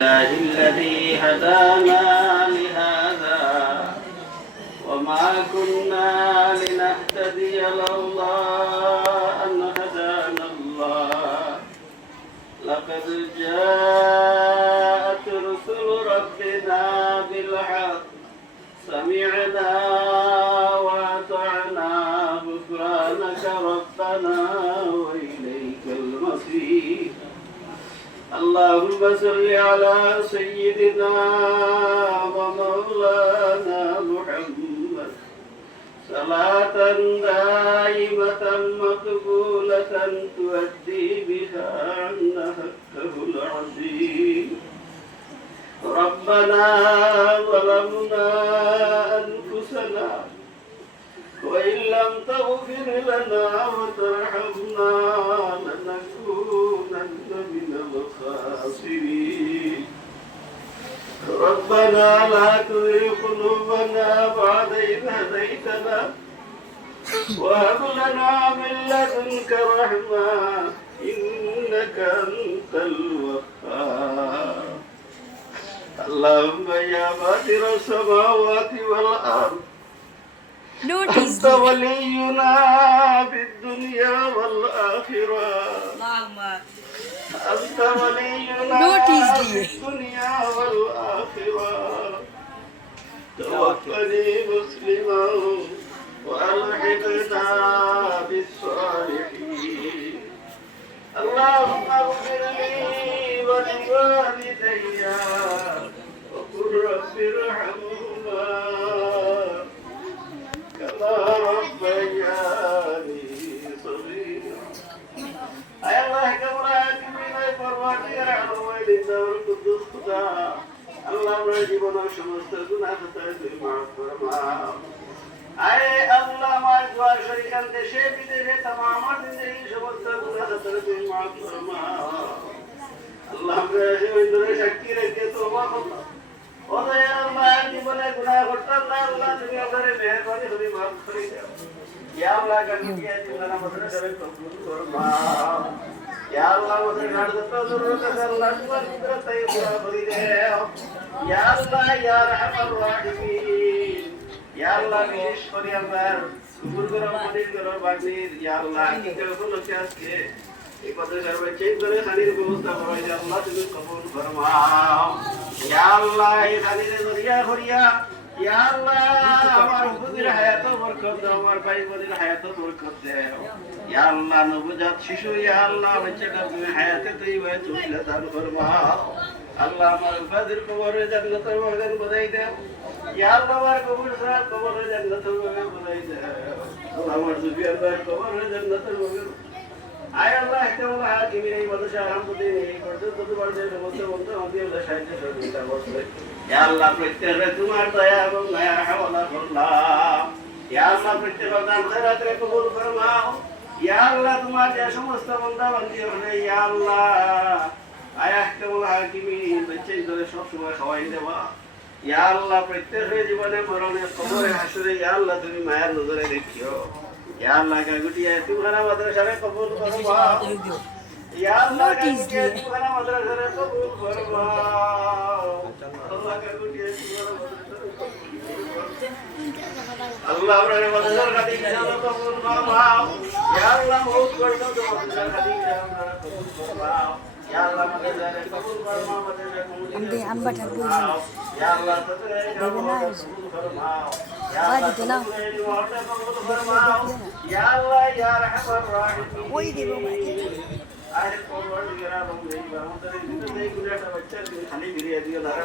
الله الذي هدانا لهذا وما كنا لنهتدي لولا أن هدانا الله لقد جاءت رسل ربنا بالحق سمعنا وأطعنا غفرانك ربنا وإليك المصير اللهم صل على سيدنا ومولانا محمد صلاة دائمة مقبولة تؤدي بها عنا حقه العظيم ربنا ظلمنا أنفسنا وإن لم تغفر لنا وترحمنا لنكونن من الخاسرين ربنا لا تزغ قلوبنا بعد إذ هديتنا وهب لنا من لدنك رحمة إنك أنت الوهاب اللهم يا فاطر السماوات والأرض أنت ولينا في الدنيا والآخرة أنت ولينا في الدنيا والآخرة توفني مسلما وألحقنا بالصالحين اللهم اغفر لي ولوالدي وقل رب ارحمهما كما ربياني صغيرا أي الله كبرات من الفرواجر على والدنا والقدس خدا اللهم رجبنا شمست دنا خطأت المعفرما أي الله ما يدوى شريكا تشي بديه تماما دنيا شمست دنا خطأت المعفرما اللهم رجبنا شكيرا كتوبا خطأ ওদের আল্লাহ জীবনে গুনাহ করতাম না আল্লাহ তুমি আমাদের মেহেরবানি করে মাফ করে দাও ইয়া আল্লাহ গনিয়া জীবন আমাদের করে কবুল ফরমাও ইয়া আল্লাহ আমাদের ঘর যত জরুরত আছে আল্লাহ তোমার কুদরতে পুরা করে দাও ইয়া আল্লাহ ইয়া রাহমার রাহিমিন ইয়া আল্লাহ বিশেষ করে আমার গুরুগরম মনির গরম বাগনির ইয়া আল্লাহ কি করবো আজকে এই কথা করবে চেক করে খালির ব্যবস্থা করো ইয়া আল্লাহ তুমি কবুল ফরমাও ইয়া আল্লাহ এই খালিরে দরিয়া করিয়া ইয়া আল্লাহ আমার বুদির হায়াত বরকত দাও আমার ভাই বোনের হায়াত বরকত দাও ইয়া আল্লাহ নবজাত শিশু ইয়া আল্লাহ বাচ্চাটা তুমি হায়াতে তৈবা চলে দান ফরমাও আল্লাহ আমার ফাদির কবরে জান্নাতের বাগান বানাই দাও ইয়া আল্লাহ আমার কবরে জান্নাতের বাগান বানাই দাও আল্লাহ আমার জুবিয়ার ভাই কবরে জান্নাতের বাগান আয় আল্লাহ কেবল হাকিমের এই মাদ্রাসা আলহামদুলিল্লাহ এই পর্যন্ত তোমার যে সমস্ত বন্ধু আমাদের সাহায্য সহযোগিতা করছে ইয়া আল্লাহ প্রত্যেকরে তোমার দয়া এবং মায়ার হাওলা করলাম ইয়া আল্লাহ প্রত্যেক দান খয়রাতে কবুল ফরমাও ইয়া আল্লাহ তোমার যে সমস্ত বান্দা বান্দি হলে ইয়া আল্লাহ আয় কেবল হাকিমের বাচ্চা ধরে সব সময় খাওয়াই দেওয়া ইয়া আল্লাহ প্রত্যেকের জীবনে মরণে কবরে হাসরে ইয়া আল্লাহ তুমি মায়ের নজরে দেখিও या अल्लाह का गुटिया तुम्हारा मदरसा में कबूल फरमाओ या अल्लाह का गुटिया तुम्हारा मदरसा में कबूल फरमाओ अल्लाह का गुटिया तुम्हारा मदरसा में अल्लाह अपने मदरसा का दीक्षा में कबूल फरमाओ या अल्लाह बहुत कर दो तो मदरसा का दीक्षा में कबूल फरमाओ या अल्लाह मदरसा में कबूल फरमाओ मदरसा में हम बैठा बोल या अल्लाह सतरे कबूल फरमाओ या अल्लाह या रहमान रहीम कोई देबो আরে কোরবানি করা বন্ধু আমাদের ভিতরে গুনাহটা বাচ্চা খালি ফিরিয়ে দিও না রে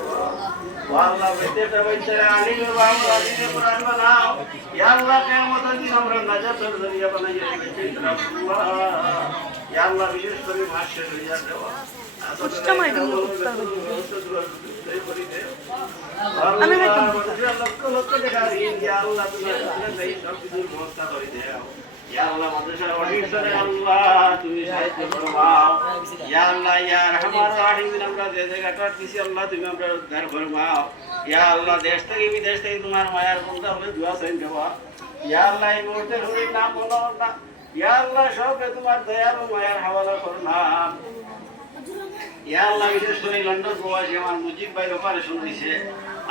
আল্লাহ বেটেটা বাচ্চা আনি বাবা আদিনে কোরআন বানাও ইয়া আল্লাহ কিয়ামত দিন আমরা নাজাতের জরিয়া বানাইয়া দিতে আল্লাহ ইয়া আল্লাহ বিশেষ করে মাসের জরিয়া দেওয়া কুছটা মাইদুল কুছটা আমি লক্ষ লক্ষ টাকা ঋণ ইয়া আল্লাহ তুমি এই সব কিছুর ব্যবস্থা করে দাও ইয়া আল্লাহ মাদ্রাসার অডিটরে আল্লাহ তুমি সাহায্য ফরমাও ইয়া আল্লাহ ইয়া রহমান রহিম আমরা যে জায়গাটা দিছি আল্লাহ তুমি আমরা উদ্ধার ফরমাও ইয়া আল্লাহ দেশ থেকে বিদেশ থেকে তোমার মায়ার বন্ধা হলে দোয়া চাই দেওয়া ইয়া আল্লাহ এই মুহূর্তে হরির নাম বলো না ইয়া আল্লাহ সবকে তোমার দয়া ও মায়ার হাওয়ালা করলাম ইয়া আল্লাহ বিশেষ করে লন্ডন প্রবাসী আমার মুজিব ভাই অপারেশন হয়েছে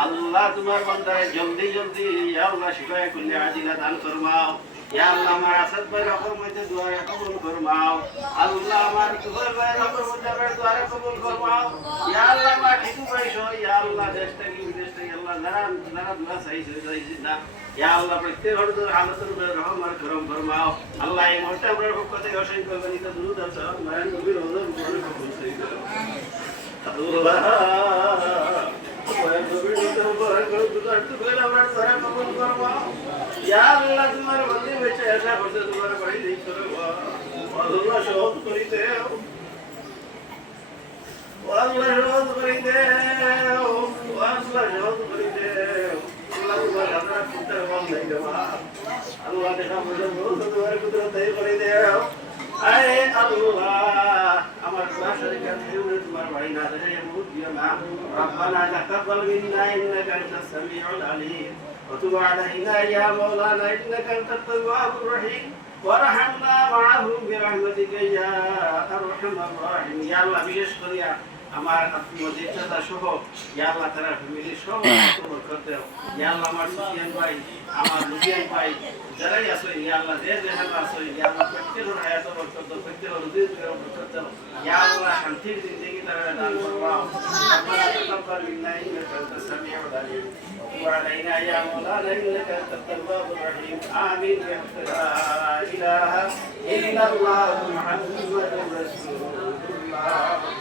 আল্লাহ তোমার বান্দায় জলদি জলদি ইয়া আল্লাহ শিফায়ে কুল্লি আজিলা দান ফরমাও ইয়া আল্লাহ আমার আসাদ ভাই রকম মধ্যে দোয়া কবুল ফরমাও আল্লাহ আমার তুফাইল ভাই রকম মধ্যে দোয়া কবুল ফরমাও ইয়া আল্লাহ আমার ঠিকু পাইছো ইয়া আল্লাহ দেশটা কি বিদেশটা আল্লাহ যারা দোয়া চাইছে না ইয়া আল্লাহ প্রত্যেক ঘরের হালতের উপরে রহম আর করম ফরমাও আল্লাহ এই মুহূর্তে আমরা পক্ষ থেকে অসংখ্য গণিত দুরূদ আর সালাম মায়ের নবীর হযরত মুহাম্মদ কবুল করুন আল্লাহ ওয়া নবীর দরবার করে দুআ করে আমরা সারা কবুল ফরমাও ইয়া আল্লাহ তোমার বন্দী বেঁচে আসা করতে তোমার বাড়ি দিক করে আল্লাহ সহজ করে দেও আল্লাহ সহজ করে দেও আল্লাহ সহজ করে দেও আল্লাহ দেখা তোমার কুদরত করে দেও আরে আল্লাহ আমার বাসার কাছে তোমার বাড়ি না দেখে মুখ দিও না রব্বানা তাকাব্বাল মিন্না ইন্নাকা আনতাস সামিউল আলিম وتب علينا يا مولانا انك انت التواب الرحيم وارحمنا معهم برحمتك يا ارحم الراحمين يا الله বিশেষ করিয়া আমার আত্মীয়তা সহ ইয়া আল্লাহ তাআলা ফ্যামিলি সহ কবুল করতে দাও ইয়া আল্লাহ আমার সুফিয়ান ভাই আমার লুকিয়ান ভাই যারাই আছে ইয়া আল্লাহ যে যেখানে আছে ইয়া আল্লাহ প্রত্যেকের হায়াত বরকত দাও প্রত্যেকের রুজিতে বরকত দাও ইয়া আল্লাহ শান্তির জিন্দেগি তারা দান ফরমাও রব্বানা তাকাব্বাল মিন্না ইন্নাকা আনতাস সামিউল আলিম وعلينا يا مولانا انك انت التواب الرحيم امين لا اله الا الله محمد رسول الله